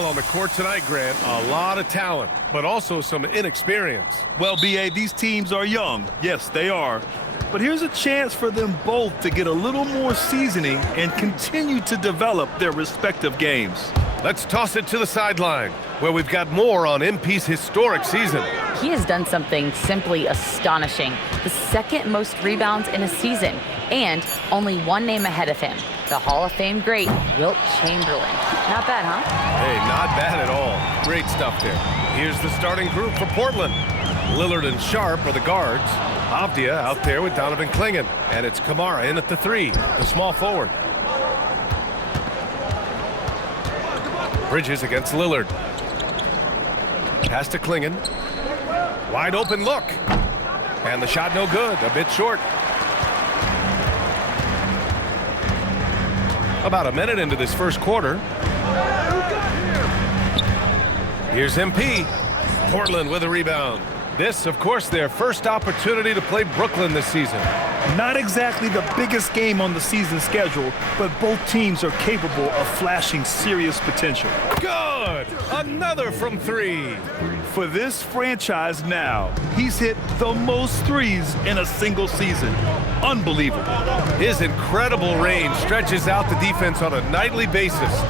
Well, on the court tonight, Grant, a lot of talent, but also some inexperience. Well, B.A., these teams are young. Yes, they are. But here's a chance for them both to get a little more seasoning and continue to develop their respective games. Let's toss it to the sideline, where we've got more on MP's historic season. He has done something simply astonishing. The second most rebounds in a season, and only one name ahead of him, the Hall of Fame great, Wilt Chamberlain. Not bad, huh? Hey, not bad at all. Great stuff there. Here's the starting group for Portland. Lillard and Sharp are the guards. Avdia out there with Donovan Clingan. And it's Kamara in at the 3, the small forward. Bridges against Lillard. Pass to Clingan. Wide open look. And the shot no good, a bit short. About a minute into this first quarter. Here's MP. Portland with a rebound. This, of course, their first opportunity to play Brooklyn this season. Not exactly the biggest game on the season schedule, but both teams are capable of flashing serious potential. Good! Another from 3. For this franchise now, he's hit the most threes in a single season. Unbelievable. His incredible range stretches out the defense on a nightly basis.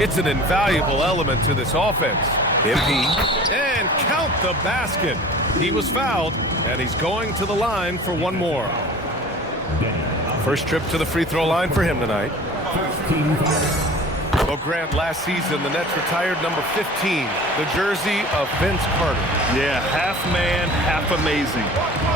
It's an invaluable element to this offense. MP, and count the basket. He was fouled, and he's going to the line for one more. First trip to the free throw line for him tonight. Well, Grant, last season, the Nets retired number 15, the jersey of Vince Carter. Yeah, half man, half amazing.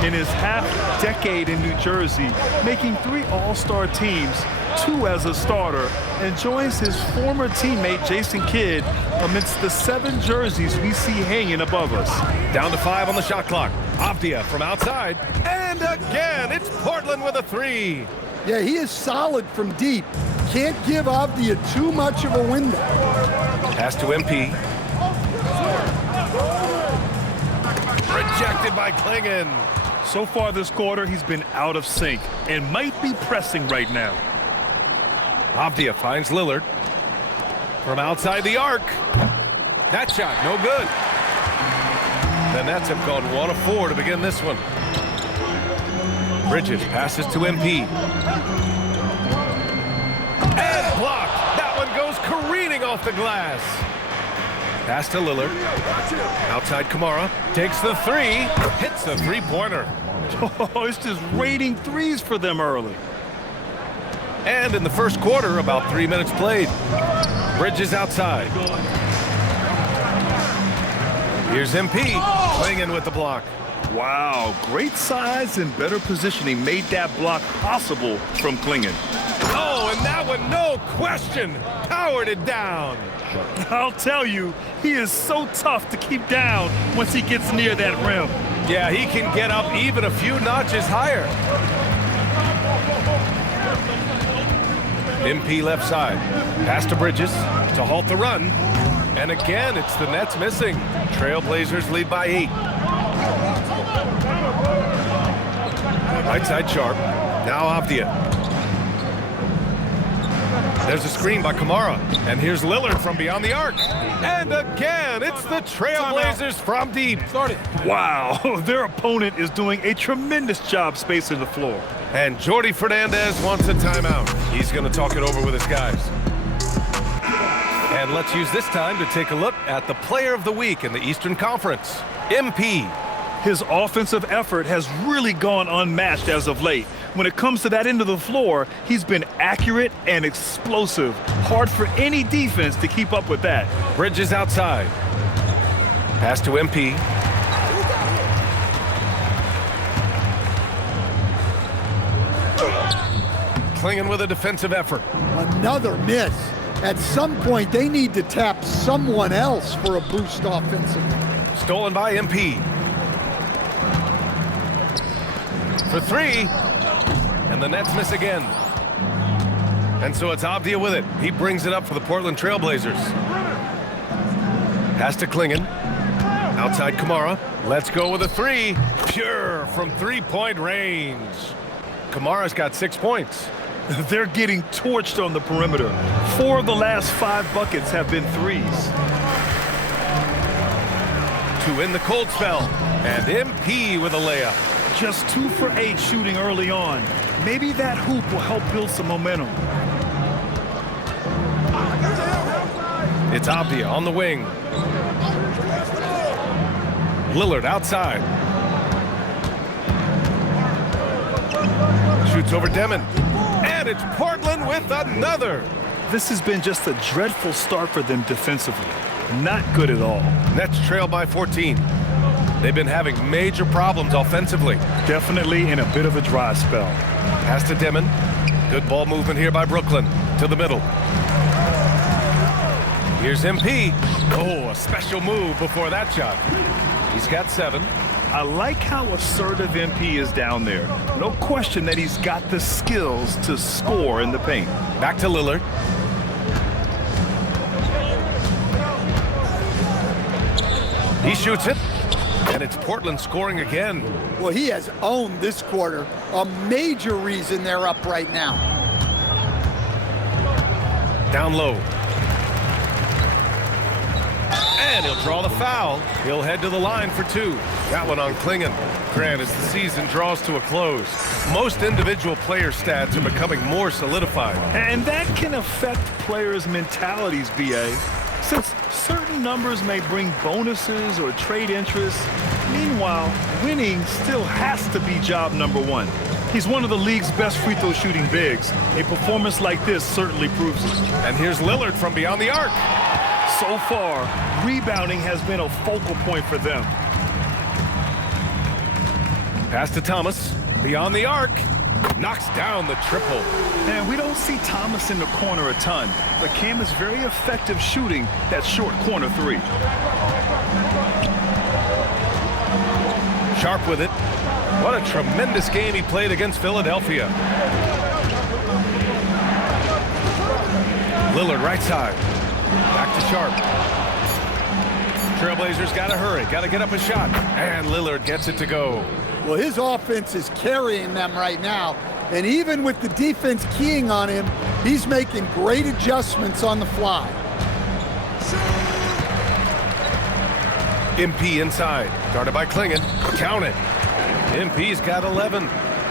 In his half-decade in New Jersey, making 3 All-Star teams, 2 as a starter, and joins his former teammate Jason Kidd amidst the 7 jerseys we see hanging above us. Down to 5 on the shot clock. Avdia from outside. And again, it's Portland with a 3. Yeah, he is solid from deep. Can't give Avdia too much of a window. Pass to MP. Rejected by Clingan. So far this quarter, he's been out of sync and might be pressing right now. Avdia finds Lillard. From outside the arc. That shot, no good. The Nets have gone 1 of 4 to begin this one. Bridges passes to MP. And blocked. That one goes careening off the glass. Pass to Lillard. Outside Kamara. Takes the 3. Hits a 3-pointer. Oh, it's just raining threes for them early. And in the first quarter, about 3 minutes played. Bridges outside. Here's MP. Clingan with the block. Wow, great size and better positioning made that block possible from Clingan. Oh, and that one, no question, powered it down. I'll tell you, he is so tough to keep down once he gets near that rim. Yeah, he can get up even a few notches higher. MP left side. Pass to Bridges to halt the run. And again, it's the Nets missing. Trailblazers lead by 8. Right side Sharp. Now Avdia. There's a screen by Kamara. And here's Lillard from beyond the arc. And again, it's the Trailblazers from deep. Wow, their opponent is doing a tremendous job spacing the floor. And Jordi Fernandez wants a timeout. He's going to talk it over with his guys. And let's use this time to take a look at the player of the week in the Eastern Conference, MP. His offensive effort has really gone unmatched as of late. When it comes to that end of the floor, he's been accurate and explosive. Hard for any defense to keep up with that. Bridges outside. Pass to MP. Clingan with a defensive effort. Another miss. At some point, they need to tap someone else for a boost offensively. Stolen by MP. For 3. And the Nets miss again. And so it's Avdia with it. He brings it up for the Portland Trailblazers. Pass to Clingan. Outside Kamara. Let's go with a 3. Pure from 3-point range. Kamara's got 6 points. They're getting torched on the perimeter. 4 of the last 5 buckets have been threes. to end the cold spell. And MP with a layup. Just 2 for 8 shooting early on. Maybe that hoop will help build some momentum. It's Abdia on the wing. Lillard outside. Shoots over Demon. And it's Portland with another. This has been just a dreadful start for them defensively. Not good at all. Nets trail by 14. They've been having major problems offensively. Definitely in a bit of a dry spell. Pass to Demon. Good ball movement here by Brooklyn. To the middle. Here's MP. Oh, a special move before that shot. He's got 7. I like how assertive MP is down there. No question that he's got the skills to score in the paint. Back to Lillard. He shoots it. And it's Portland scoring again. Well, he has owned this quarter. A major reason they're up right now. Down low. And he'll draw the foul. He'll head to the line for 2. That one on Klingon. Grant, as the season draws to a close, most individual player stats are becoming more solidified. And that can affect players' mentalities, BA. Since certain numbers may bring bonuses or trade interest, meanwhile, winning still has to be job number 1. He's one of the league's best free throw shooting bigs. A performance like this certainly proves it. And here's Lillard from beyond the arc. So far, rebounding has been a focal point for them. Pass to Thomas. Beyond the arc. Knocks down the triple. And we don't see Thomas in the corner a ton, but Cam is very effective shooting that short corner 3. Sharp with it. What a tremendous game he played against Philadelphia. Lillard right side. Back to Sharp. Trailblazers got to hurry. Got to get up a shot. And Lillard gets it to go. Well, his offense is carrying them right now. And even with the defense keying on him, he's making great adjustments on the fly. MP inside. Guarded by Klingon. Count it. MP's got 11.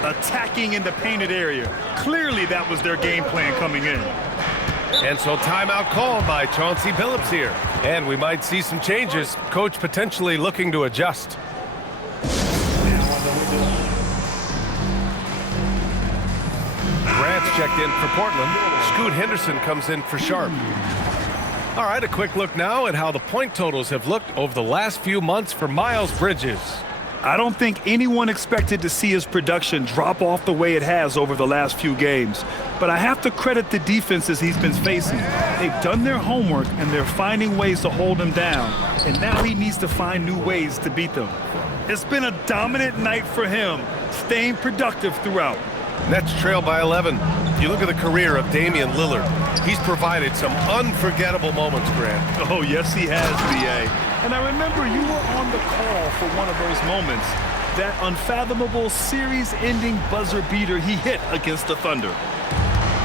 Attacking in the painted area. Clearly that was their game plan coming in. And so timeout called by Chauncey Billups here. And we might see some changes. Coach potentially looking to adjust. Grant's checked in for Portland. Scoot Henderson comes in for Sharp. All right, a quick look now at how the point totals have looked over the last few months for Miles Bridges. I don't think anyone expected to see his production drop off the way it has over the last few games. But I have to credit the defenses he's been facing. They've done their homework, and they're finding ways to hold him down. And now he needs to find new ways to beat them. It's been a dominant night for him, staying productive throughout. Nets trail by 11. You look at the career of Damian Lillard. He's provided some unforgettable moments, Grant. Oh, yes, he has, B.A. And I remember you were on the call for one of those moments. That unfathomable series-ending buzzer beater he hit against the Thunder.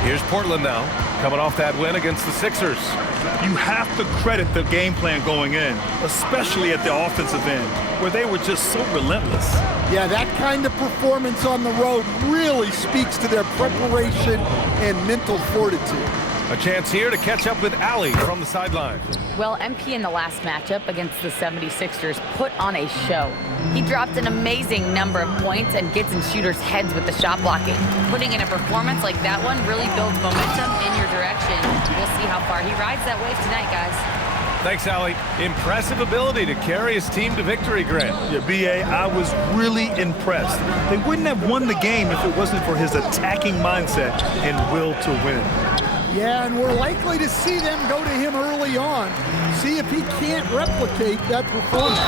Here's Portland now, coming off that win against the Sixers. You have to credit the game plan going in, especially at the offensive end, where they were just so relentless. Yeah, that kind of performance on the road really speaks to their preparation and mental fortitude. A chance here to catch up with Allie from the sideline. Well, MP in the last matchup against the 76ers put on a show. He dropped an amazing number of points and gets in shooters' heads with the shot blocking. Putting in a performance like that one really builds momentum in your direction. We'll see how far he rides that wave tonight, guys. Thanks, Allie. Impressive ability to carry his team to victory, Grant. Yeah, B.A., I was really impressed. They wouldn't have won the game if it wasn't for his attacking mindset and will to win. Yeah, and we're likely to see them go to him early on. See if he can't replicate that performance.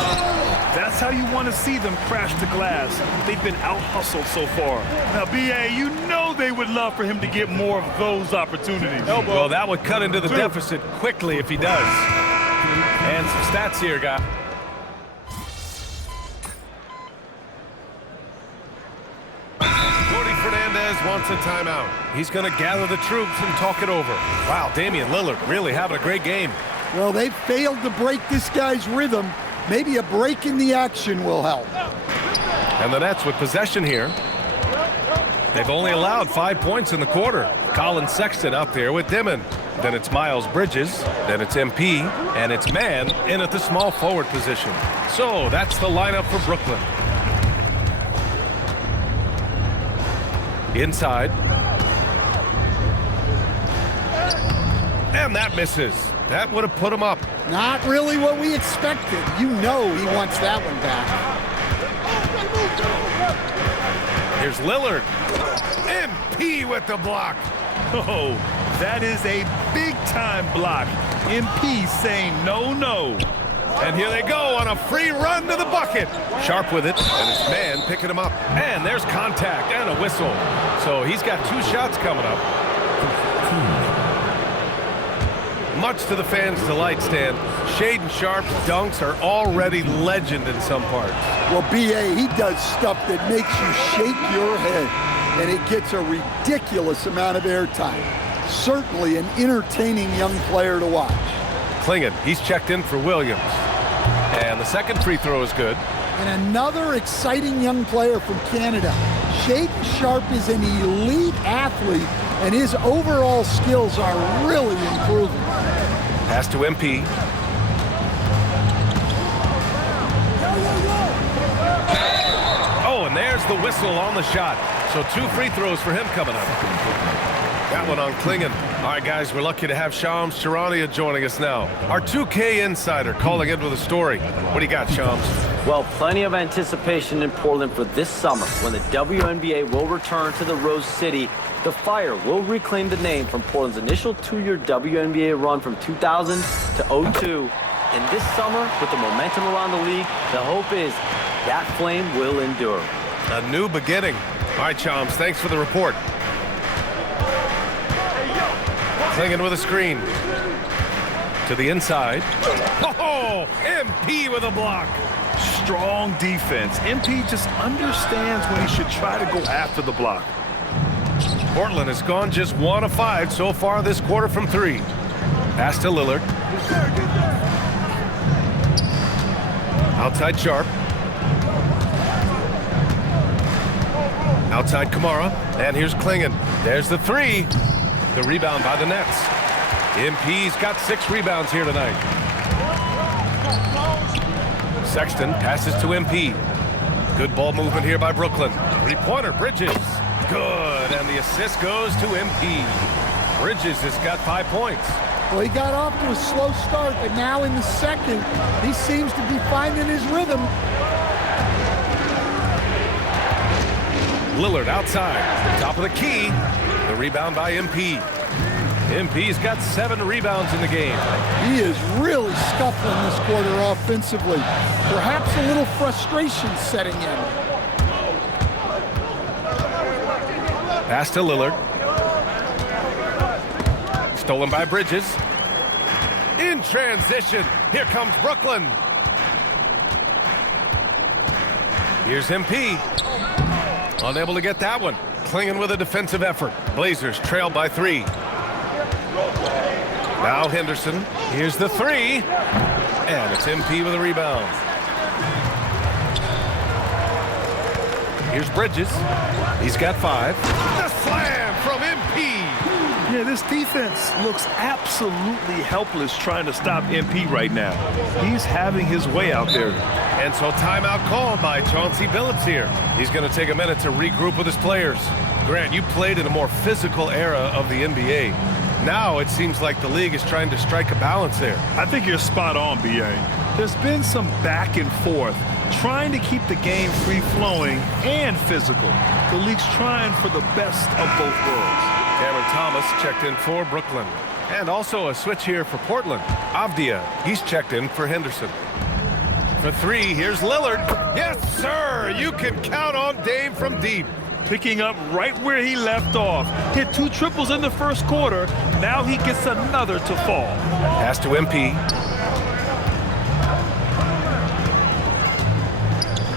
That's how you want to see them crash the glass. They've been out-hustled so far. Now, B.A., you know they would love for him to get more of those opportunities. Well, that would cut into the deficit quickly if he does. And some stats here, guy. Wants a timeout. He's going to gather the troops and talk it over. Wow, Damian Lillard really having a great game. Well, they failed to break this guy's rhythm, Maybe a break in the action will help. And the Nets with possession here. They've only allowed 5 points in the quarter. Colin Sexton up there with Dimon. Then it's Miles Bridges. Then it's MP. And it's Mann in at the small forward position. So that's the lineup for Brooklyn. Inside. And that misses. That would have put him up. Not really what we expected. You know he wants that one back. Here's Lillard. MP with the block. Oh, that is a big-time block. MP saying no, no. And here they go on a free run to the bucket. Sharp with it, and it's Mann picking him up. And there's contact and a whistle. So he's got 2 shots coming up. Much to the fans' delight, Stan, Shaedon Sharp's dunks are already legend in some parts. Well, B.A., he does stuff that makes you shake your head, and it gets a ridiculous amount of airtime. Certainly an entertaining young player to watch. Klingon, he's checked in for Williams. And the second free throw is good. And another exciting young player from Canada. Shaedon Sharp is an elite athlete, and his overall skills are really improving. Pass to MP. Oh, and there's the whistle on the shot. So 2 free throws for him coming up. That one on Klingon. All right, guys, we're lucky to have Shams Charania joining us now. Our 2K insider calling in with a story. What do you got, Shams? Well, plenty of anticipation in Portland for this summer when the WNBA will return to the Rose City. The Fire will reclaim the name from Portland's initial 2-year WNBA run from 2000 to 2002. And this summer, with the momentum around the league, the hope is that flame will endure. A new beginning. All right, Shams, thanks for the report. Klingon with a screen. To the inside. Oh, MP with a block. Strong defense. MP just understands when he should try to go after the block. Portland has gone just 1 of 5 so far this quarter from 3. Pass to Lillard. Outside Sharp. Outside Kamara. And here's Klingon. There's the 3. The rebound by the Nets. MP's got 6 rebounds here tonight. Sexton passes to MP. Good ball movement here by Brooklyn. 3-pointer, Bridges. Good, and the assist goes to MP. Bridges has got 5 points. Well, he got off to a slow start, but now in the second, he seems to be finding his rhythm. Lillard outside, top of the key. The rebound by MP. MP's got 7 rebounds in the game. He is really scuffling this quarter offensively. Perhaps a little frustration setting in. Pass to Lillard. Stolen by Bridges. In transition, here comes Brooklyn. Here's MP. Unable to get that one. Klingon with a defensive effort. Blazers trail by 3. Now Henderson. Here's the 3. And it's MP with a rebound. Here's Bridges. He's got 5. The slam from MP. Yeah, this defense looks absolutely helpless trying to stop MP right now. He's having his way out there. And so timeout called by Chauncey Billups here. He's going to take a minute to regroup with his players. Grant, you played in a more physical era of the NBA. Now it seems like the league is trying to strike a balance there. I think you're spot on, B.A. There's been some back and forth, trying to keep the game free-flowing and physical. The league's trying for the best of both worlds. Cameron Thomas checked in for Brooklyn. And also a switch here for Portland. Avdia, he's checked in for Henderson. For 3, here's Lillard. Yes, sir! You can count on Dave from deep. Picking up right where he left off. Hit 2 triples in the first quarter. Now he gets another to fall. Pass to MP.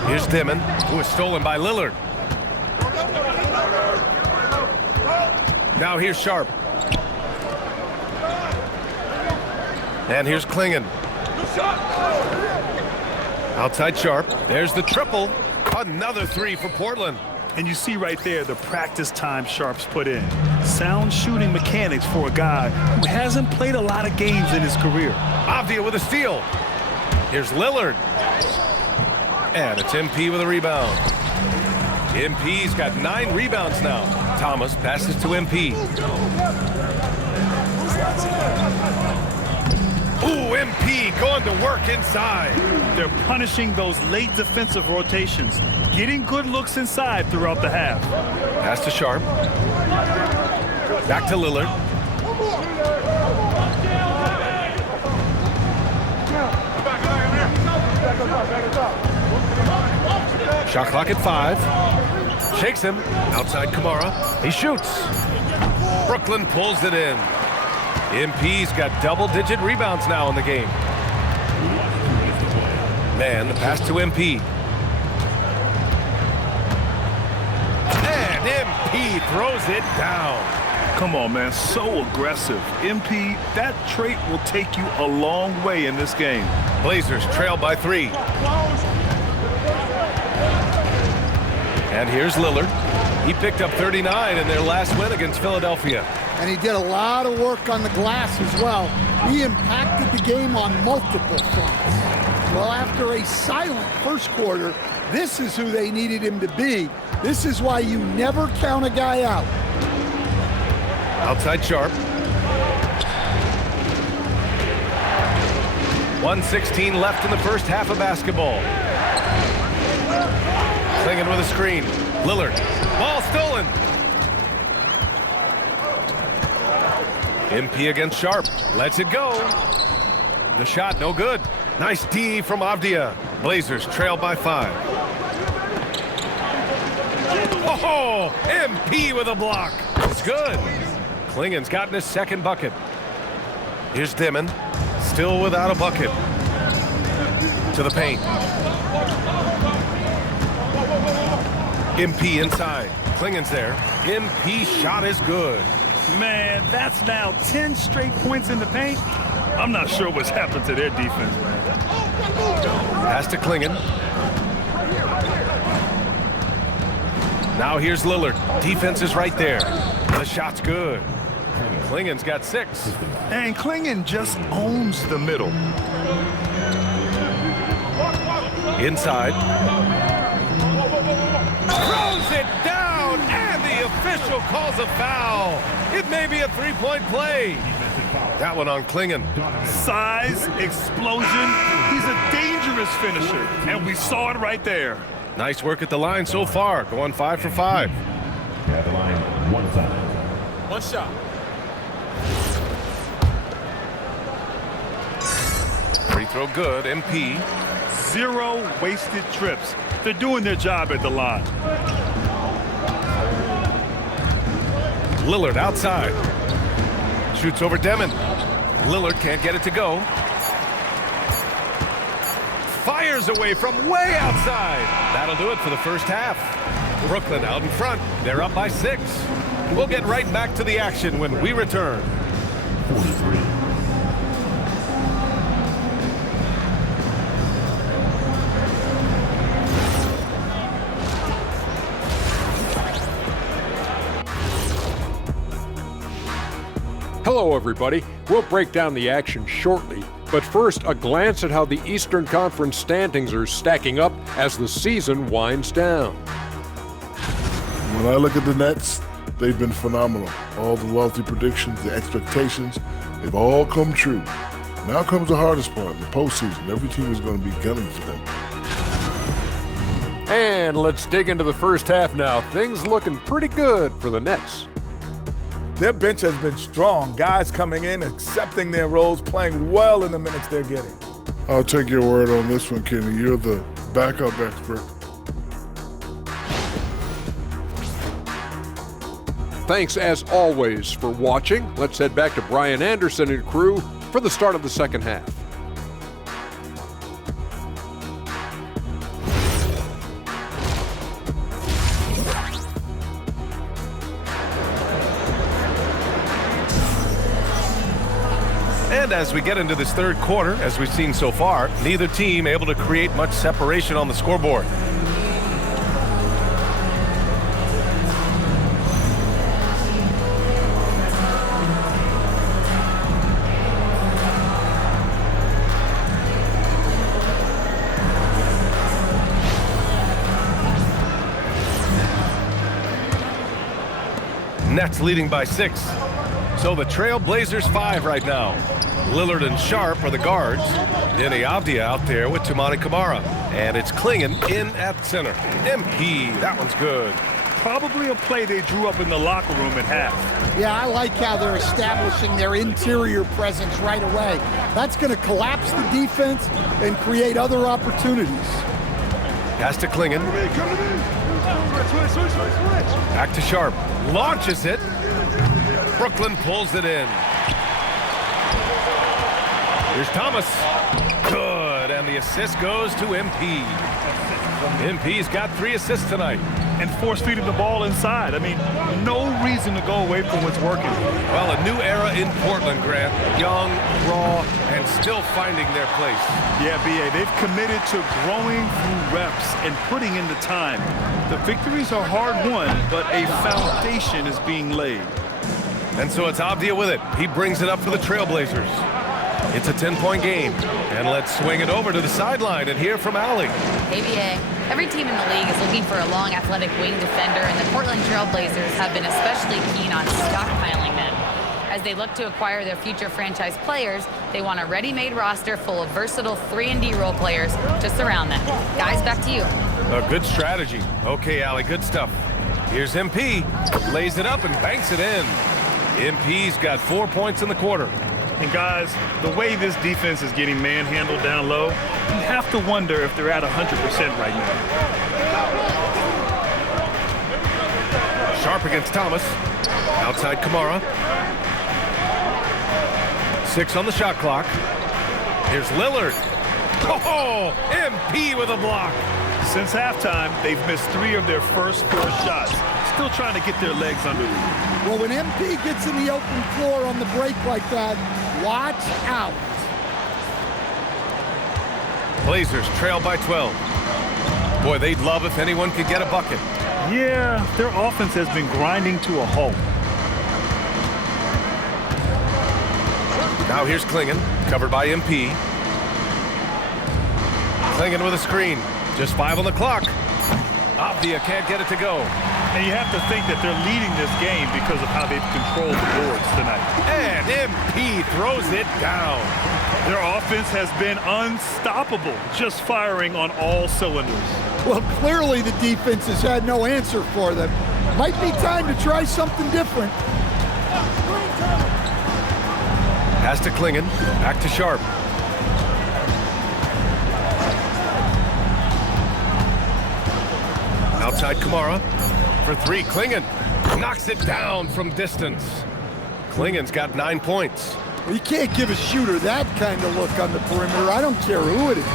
Here's Dimon, who is stolen by Lillard. Now here's Sharp. And here's Klingon. Outside Sharp. There's the triple. Another three for Portland. And you see right there the practice time Sharp's put in. Sound shooting mechanics for a guy who hasn't played a lot of games in his career. Avdia with a steal. Here's Lillard. And it's MP with a rebound. MP's got 9 rebounds now. Thomas passes to MP. Ooh, MP going to work inside. They're punishing those late defensive rotations, getting good looks inside throughout the half. Pass to Sharp. Back to Lillard. Shot clock at 5. Shakes him. Outside Kamara. He shoots. Brooklyn pulls it in. MP's got double-digit rebounds now in the game. Man, the pass to MP. And MP throws it down. Come on, man, so aggressive. MP, that trait will take you a long way in this game. Blazers trail by 3. And here's Lillard. He picked up 39 in their last win against Philadelphia. And he did a lot of work on the glass as well. He impacted the game on multiple fronts. Well, after a silent first quarter, this is who they needed him to be. This is why you never count a guy out. Outside Sharp. 1:16 left in the first half of basketball. Clinging with a screen. Lillard. Ball stolen. MP against Sharp. Lets it go. The shot no good. Nice D from Avdia. Blazers trail by 5. Oh, MP with a block. It's good. Klingen's gotten his second bucket. Here's Dimon. Still without a bucket. To the paint. MP inside. Klingen's there. MP shot is good. Man, that's now 10 straight points in the paint. I'm not sure what's happened to their defense, man. Pass to Klingen. Now here's Lillard. Defense is right there. The shot's good. Klingen's got 6. And Klingen just owns the middle. Inside. Throws it down, and the official calls a foul. It may be a 3-point play. That one on Klingen. Size, explosion. He's a dangerous finisher, and we saw it right there. Nice work at the line so far, going 5 for 5. At the line, 1 foul. One shot. Free throw good, MP. 0 wasted trips. They're doing their job at the line. Lillard outside. Shoots over Demon. Lillard can't get it to go. Fires away from way outside. That'll do it for the first half. Brooklyn out in front. They're up by 6. We'll get right back to the action when we return. 43. Hello, everybody. We'll break down the action shortly, but first, a glance at how the Eastern Conference standings are stacking up as the season winds down. When I look at the Nets, they've been phenomenal. All the lofty predictions, the expectations, they've all come true. Now comes the hardest part, the postseason. Every team is going to be gunning for them. And let's dig into the first half now. Things looking pretty good for the Nets. Their bench has been strong. Guys coming in, accepting their roles, playing well in the minutes they're getting. I'll take your word on this one, Kenny. You're the backup expert. Thanks, as always, for watching. Let's head back to Brian Anderson and crew for the start of the second half. And And as we get into this third quarter, as we've seen so far, neither team able to create much separation on the scoreboard. Nets leading by 6. So the Trail Blazers 5 right now. Lillard and Sharp are the guards. Denny Avdia out there with Toumani Camara. And it's Klingon in at center. MP, that one's good. Probably a play they drew up in the locker room at half. Yeah, I like how they're establishing their interior presence right away. That's going to collapse the defense and create other opportunities. Pass to Klingon. Back to Sharp. Launches it. Brooklyn pulls it in. Here's Thomas. Good, and the assist goes to MP. MP's got 3 assists tonight. And force-feeding the ball inside. I mean, no reason to go away from what's working. Well, a new era in Portland, Grant. Young, raw, and still finding their place. Yeah, B.A., they've committed to growing through reps and putting in the time. The victories are hard-won, but a foundation is being laid. And so it's Avdia with it. He brings it up for the Trailblazers. It's a 10-point game. And let's swing it over to the sideline and hear from Allie. ABA, every team in the league is looking for a long, athletic wing defender, and the Portland Trailblazers have been especially keen on stockpiling them. As they look to acquire their future franchise players, they want a ready-made roster full of versatile 3-and-D role players to surround them. Guys, back to you. A good strategy. Okay, Allie, good stuff. Here's MP. Lays it up and banks it in. MP's got 4 points in the quarter. And guys, the way this defense is getting manhandled down low, you have to wonder if they're at 100% right now. Sharp against Thomas. Outside Camara. 6 on the shot clock. Here's Lillard. Oh, MP with a block. Since halftime, they've missed 3 of their first 4 shots. Still trying to get their legs under them. Well, when MP gets in the open floor on the break like that, watch out. Blazers trail by 12. Boy, they'd love if anyone could get a bucket. Yeah, their offense has been grinding to a halt. Now here's Klingon, covered by MP. Klingon with a screen. Just 5 on the clock. Avdia can't get it to go. And you have to think that they're leading this game because of how they've controlled the boards tonight. And MP throws it down. Their offense has been unstoppable, just firing on all cylinders. Well, clearly the defense has had no answer for them. Might be time to try something different. Pass to Klingon, back to Sharp. Outside Camara for 3. Klingon knocks it down from distance. Klingon's got 9 points. Well, you can't give a shooter that kind of look on the perimeter. I don't care who it is.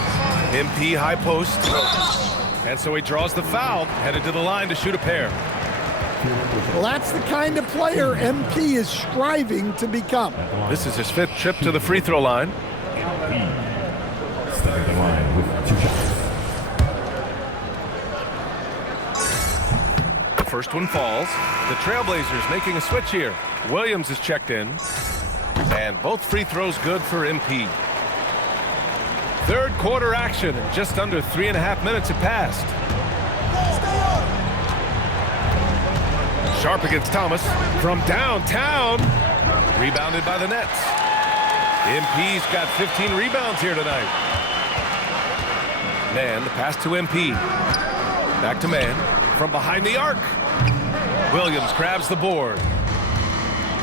MP high post. And so he draws the foul, headed to the line to shoot a pair. Well, that's the kind of player MP is striving to become. This is his 5th trip to the free throw line. Starting the line with 2 shots. The first one falls. The Trailblazers making a switch here. Williams is checked in. And both free throws good for MP. Third quarter action, and just under 3.5 minutes have passed. Sharp against Thomas from downtown. Rebounded by the Nets. MP's got 15 rebounds here tonight. Man, the pass to MP. Back to Man from behind the arc. Williams grabs the board.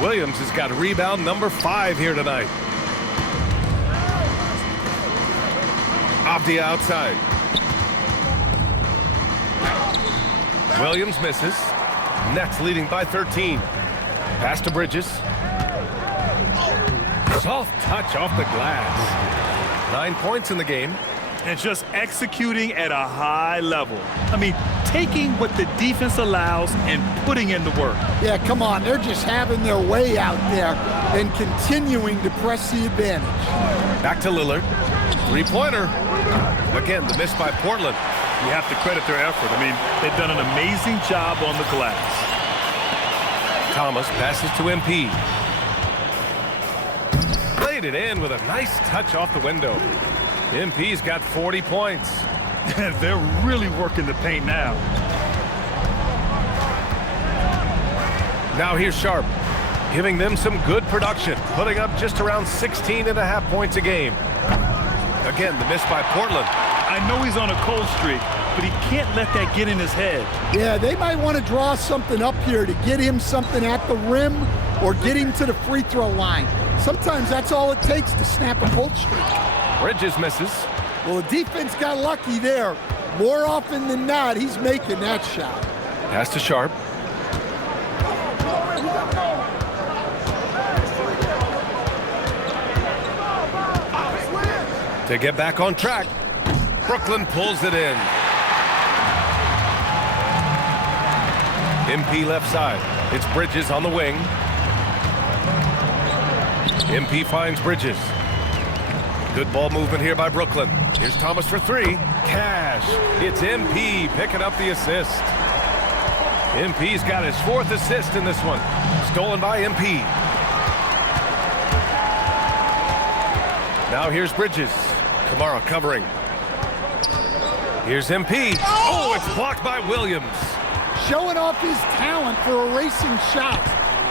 Williams has got rebound number 5 here tonight. Avdia outside. Williams misses. Nets leading by 13. Pass to Bridges. Soft touch off the glass. 9 points in the game. And just executing at a high level. I mean, taking what the defense allows and putting in the work. Yeah, come on. They're just having their way out there and continuing to press the advantage. Back to Lillard. Three-pointer. Again, the miss by Portland. You have to credit their effort. I mean, they've done an amazing job on the glass. Thomas passes to MP. Played it in with a nice touch off the window. MP's got 40 points. They're really working the paint now. Now here's Sharp, giving them some good production, putting up just around 16.5 points a game. Again, the miss by Portland. I know he's on a cold streak, but he can't let that get in his head. Yeah, they might want to draw something up here to get him something at the rim or get him to the free throw line. Sometimes that's all it takes to snap a cold streak. Bridges misses. Well, the defense got lucky there. More often than not, he's making that shot. Pass to Sharp. To get back on track, Brooklyn pulls it in. MP left side. It's Bridges on the wing. MP finds Bridges. Good ball movement here by Brooklyn. Here's Thomas for three. Cash. It's MP picking up the assist. MP's got his fourth assist in this one. Stolen by MP. Now here's Bridges. Kamara covering. Here's MP. Oh, it's blocked by Williams. Showing off his talent for erasing shots.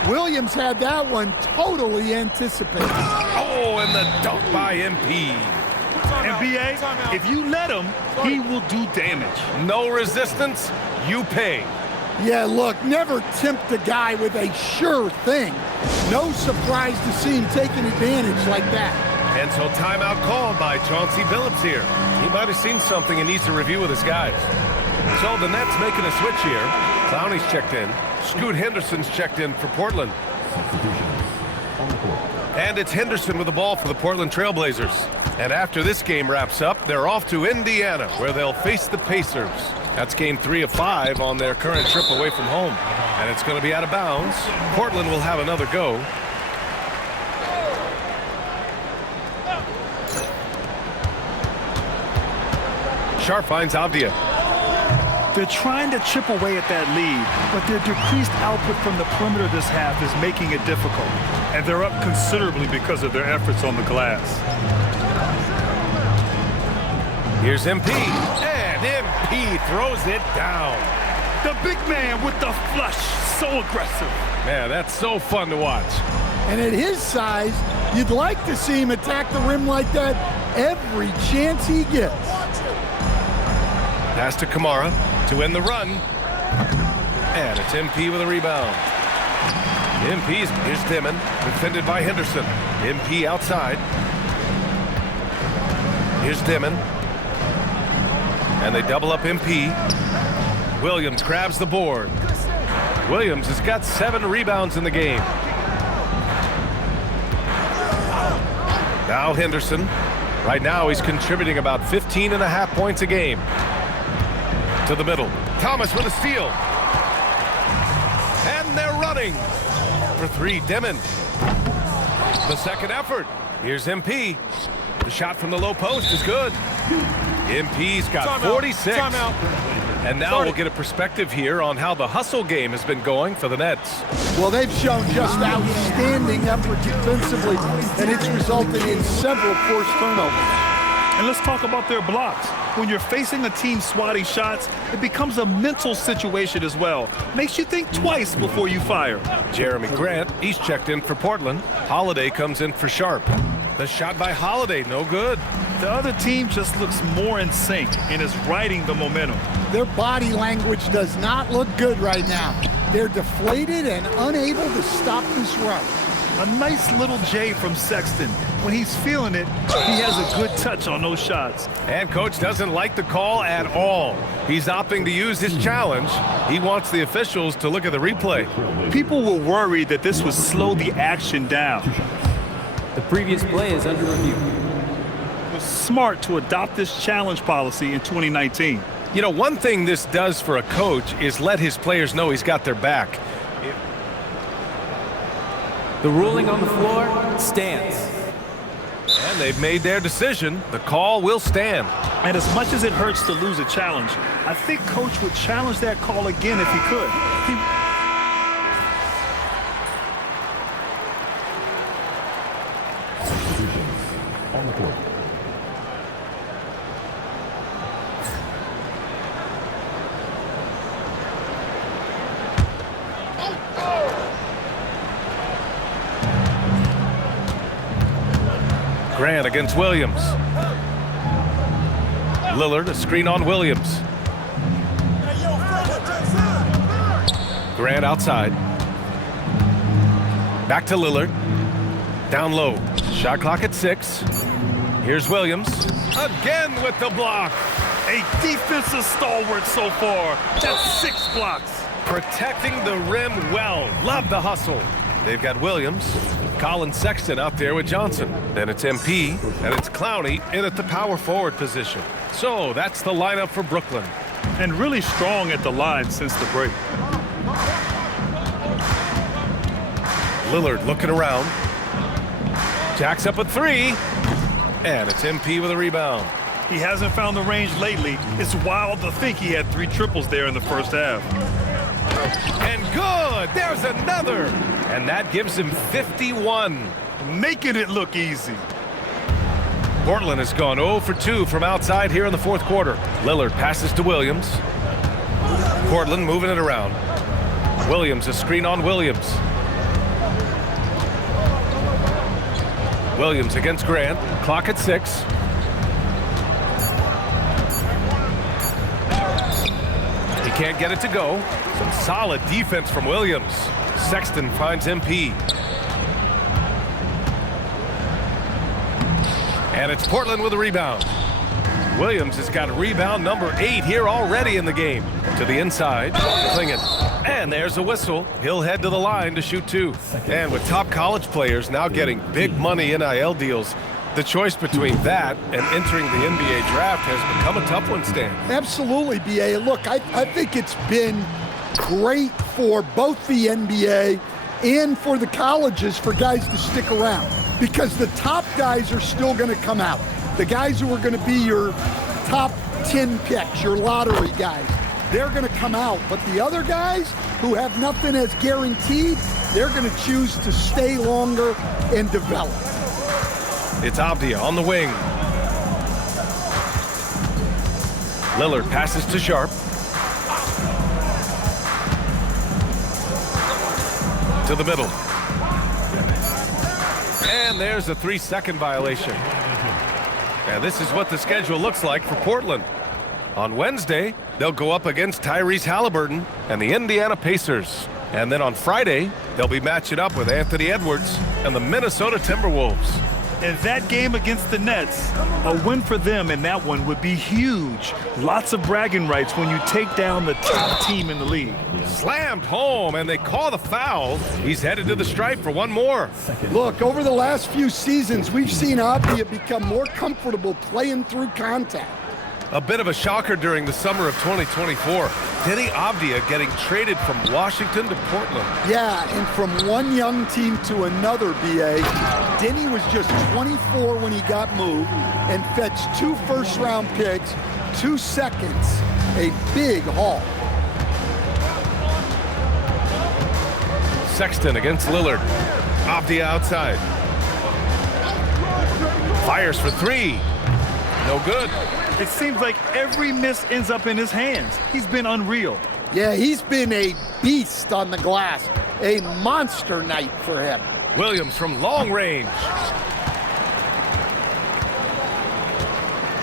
Williams had that one totally anticipated. Oh, and the dunk by MP. NBA, if you let him, he will do damage. No resistance, you pay. Yeah, look, never tempt a guy with a sure thing. No surprise to see him taking advantage like that. And so timeout called by Chauncey Billups here. He might have seen something and needs to review with his guys. So the Nets making a switch here. Clowney's checked in. Scoot Henderson's checked in for Portland. And it's Henderson with the ball for the Portland Trailblazers. And after this game wraps up, they're off to Indiana, where they'll face the Pacers. That's game 3 of 5 on their current trip away from home. And it's going to be out of bounds. Portland will have another go. Sharp finds Avdia. They're trying to chip away at that lead, but their decreased output from the perimeter this half is making it difficult. And they're up considerably because of their efforts on the glass. Here's MP, and MP throws it down. The big man with the flush, so aggressive. Man, that's so fun to watch. And at his size, you'd like to see him attack the rim like that every chance he gets. Pass to Kamara to end the run. And it's MP with a rebound. Here's Dimon, defended by Henderson. MP outside. Here's Dimon. And they double up MP. Williams grabs the board. Williams has got 7 rebounds in the game. Now Henderson. Right now he's contributing about 15.5 points a game. To the middle. Thomas with a steal. And they're running. For 3, Dimon. The second effort. Here's MP. The shot from the low post is good. MP's got 46. And now we'll get a perspective here on how the hustle game has been going for the Nets. Well, they've shown just outstanding effort defensively, and it's resulted in several forced turnovers. And let's talk about their blocks. When you're facing a team swatting shots, it becomes a mental situation as well. Makes you think twice before you fire. Jeremy Grant, he's checked in for Portland. Holiday comes in for Sharp. The shot by Holiday, no good. The other team just looks more in sync and is riding the momentum. Their body language does not look good right now. They're deflated and unable to stop this run. A nice little J from Sexton. When he's feeling it, he has a good touch on those shots. And coach doesn't like the call at all. He's opting to use his challenge. He wants the officials to look at the replay. People were worried that this would slow the action down. The previous play is under review. The smart to adopt this challenge policy in 2019. You know, one thing this does for a coach is let his players know he's got their back. The ruling on the floor stands. And they've made their decision. The call will stand. And as much as it hurts to lose a challenge, I think Coach would challenge that call again if he could. Substitutions on the court. Grant against Williams. Lillard, a screen on Williams. Grant outside. Back to Lillard. Down low. Shot clock at 6. Here's Williams. Again with the block. A defensive stalwart so far. That's 6 blocks. Protecting the rim well. Love the hustle. They've got Williams, Colin Sexton out there with Johnson. Then it's MP, and it's Clowney in at the power forward position. So that's the lineup for Brooklyn. And really strong at the line since the break. Lillard looking around. Jacks up a 3. And it's MP with a rebound. He hasn't found the range lately. It's wild to think he had 3 triples there in the first half. And good! There's another! And that gives him 51. Making it look easy. Portland has gone 0 for 2 from outside here in the fourth quarter. Lillard passes to Williams. Portland moving it around. Williams, a screen on Williams. Williams against Grant. Clock at 6. He can't get it to go. Some solid defense from Williams. Sexton finds MP. And it's Portland with a rebound. Williams has got rebound number 8 here already in the game. To the inside, Clingan. And there's a whistle. He'll head to the line to shoot 2. And with top college players now getting big money NIL deals, the choice between that and entering the NBA draft has become a tough one, Stan. Absolutely, B.A. Look, I think it's been great for both the NBA and for the colleges for guys to stick around because the top guys are still going to come out. The guys who are going to be your top 10 picks, your lottery guys, they're going to come out. But the other guys who have nothing as guaranteed, they're going to choose to stay longer and develop. It's Avdia on the wing. Lillard passes to Sharp. To the middle. And there's a 3-second violation. And this is what the schedule looks like for Portland. On Wednesday, they'll go up against Tyrese Halliburton and the Indiana Pacers. And then on Friday, they'll be matching up with Anthony Edwards and the Minnesota Timberwolves. And that game against the Nets, a win for them in that one would be huge. Lots of bragging rights when you take down the top team in the league. Slammed home, and they call the foul. He's headed to the stripe for one more. Look, over the last few seasons, we've seen Avdia become more comfortable playing through contact. A bit of a shocker during the summer of 2024. Denny Avdia getting traded from Washington to Portland. Yeah, and from one young team to another, B.A. Denny was just 24 when he got moved and fetched 2 first-round picks, 2 seconds, a big haul. Sexton against Lillard. Avdia outside. Fires for 3. No good. It seems like every miss ends up in his hands. He's been unreal. Yeah, he's been a beast on the glass. A monster night for him. Williams from long range.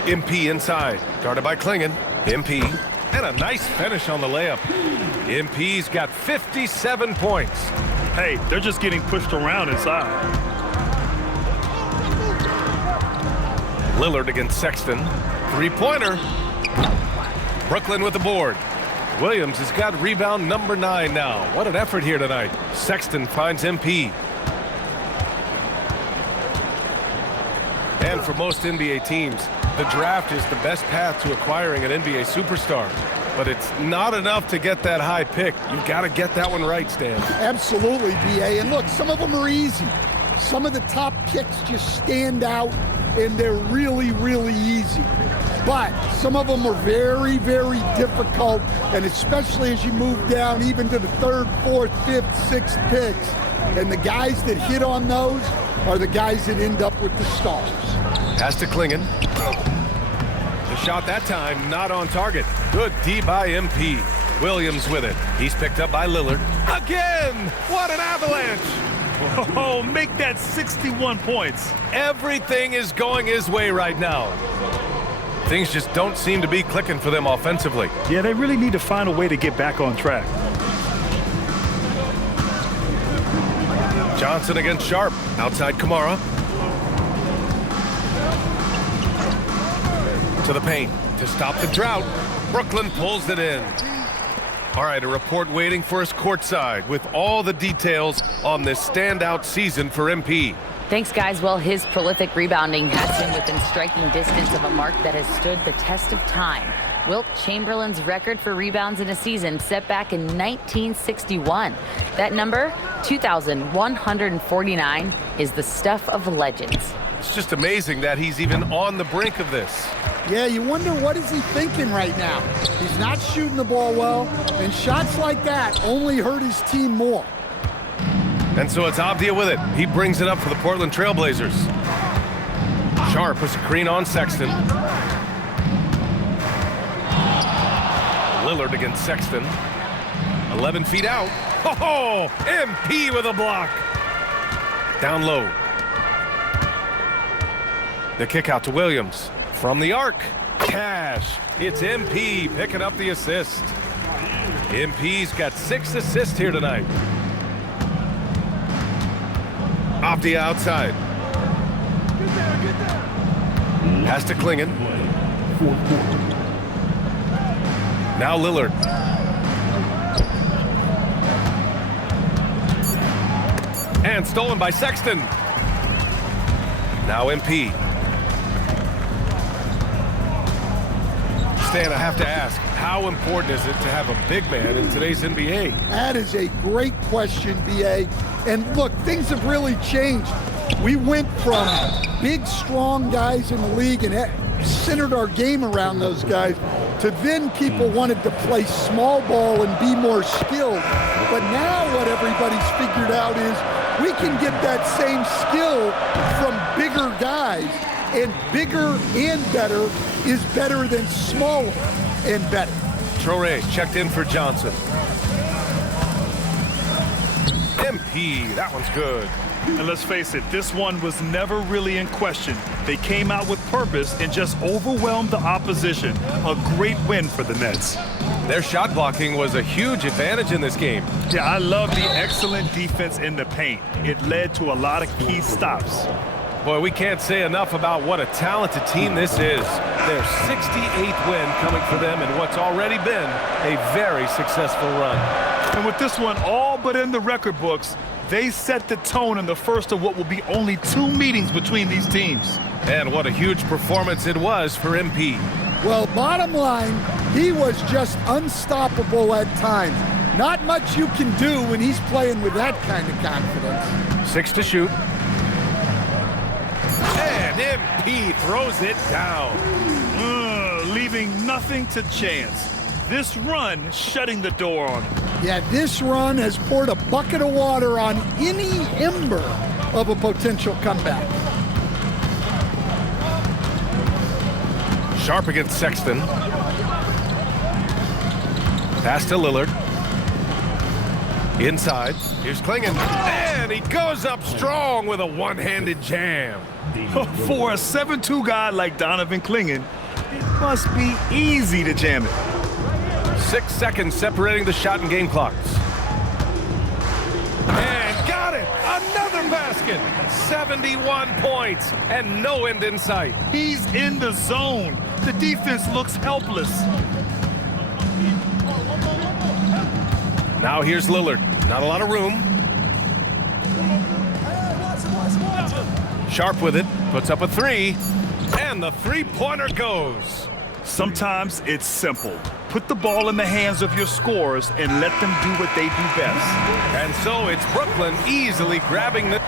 MP inside. Guarded by Clingan. MP. And a nice finish on the layup. MP's got 57 points. Hey, they're just getting pushed around inside. Lillard against Sexton. 3-pointer. Brooklyn with the board. Williams has got rebound number 9 now. What an effort here tonight. Sexton finds MP. And And for most NBA teams, the draft is the best path to acquiring an NBA superstar. But it's not enough to get that high pick. You've got to get that one right, Stan. Absolutely, BA. And look, some of them are easy. Some of the top picks just stand out, and they're really, really easy. But some of them are very, very difficult, and especially as you move down even to the 3rd, 4th, 5th, 6th picks. And the guys that hit on those are the guys that end up with the stars. Pass to Klingon. The shot that time, not on target. Good D by MP. Williams with it. He's picked up by Lillard. Again! What an avalanche! Oh, make that 61 points. Everything is going his way right now. Things just don't seem to be clicking for them offensively. Yeah, they really need to find a way to get back on track. Johnson against Sharp. Outside Kamara. To the paint. To stop the drought. Brooklyn pulls it in. All right, a report waiting for us courtside with all the details on this standout season for MP. Thanks, guys. Well, his prolific rebounding has him within striking distance of a mark that has stood the test of time. Wilt Chamberlain's record for rebounds in a season set back in 1961. That number, 2,149, is the stuff of legends. It's just amazing that he's even on the brink of this. Yeah, you wonder what is he thinking right now. He's not shooting the ball well, and shots like that only hurt his team more. And so it's Abdia with it. He brings it up for the Portland Trailblazers. Sharp with a screen on Sexton. Lillard against Sexton. 11 feet out. Oh, MP with a block. Down low. The kick out to Williams. From the arc. Cash. It's MP picking up the assist. MP's got 6 assists here tonight. Off the outside. Pass to Klingon. Now Lillard. And stolen by Sexton. Now MP. Stan, I have to ask, how important is it to have a big man in today's NBA? That is a great question, BA. And look, things have really changed. We went from big, strong guys in the league and centered our game around those guys to then people wanted to play small ball and be more skilled. But now what everybody's figured out is we can get that same skill from bigger guys, and bigger and better is better than smaller and better. Traoré checked in for Johnson. MP, that one's good. And let's face it, this one was never really in question. They came out with purpose and just overwhelmed the opposition. A great win for the Nets. Their shot blocking was a huge advantage in this game. Yeah, I love the excellent defense in the paint. It led to a lot of key stops. Boy, we can't say enough about what a talented team this is. Their 68th win coming for them in what's already been a very successful run. And with this one all but in the record books, they set the tone in the first of what will be only 2 meetings between these teams. And what a huge performance it was for MP. Well, bottom line, he was just unstoppable at times. Not much you can do when he's playing with that kind of confidence. 6 to shoot. And MP throws it down. Leaving nothing to chance. This run shutting the door on him. Yeah, this run has poured a bucket of water on any ember of a potential comeback. Sharp against Sexton. Pass to Lillard. Inside. Here's Klingon. And he goes up strong with a one-handed jam. For a 7'2" guy like Donovan Klingon, it must be easy to jam it. 6 seconds separating the shot and game clocks. And got it! Another basket! 71 points and no end in sight. He's in the zone. The defense looks helpless. Now here's Lillard. Not a lot of room. Sharp with it. Puts up a three, and the three-pointer goes. Sometimes it's simple. Put the ball in the hands of your scorers and let them do what they do best. And so it's Brooklyn easily grabbing the...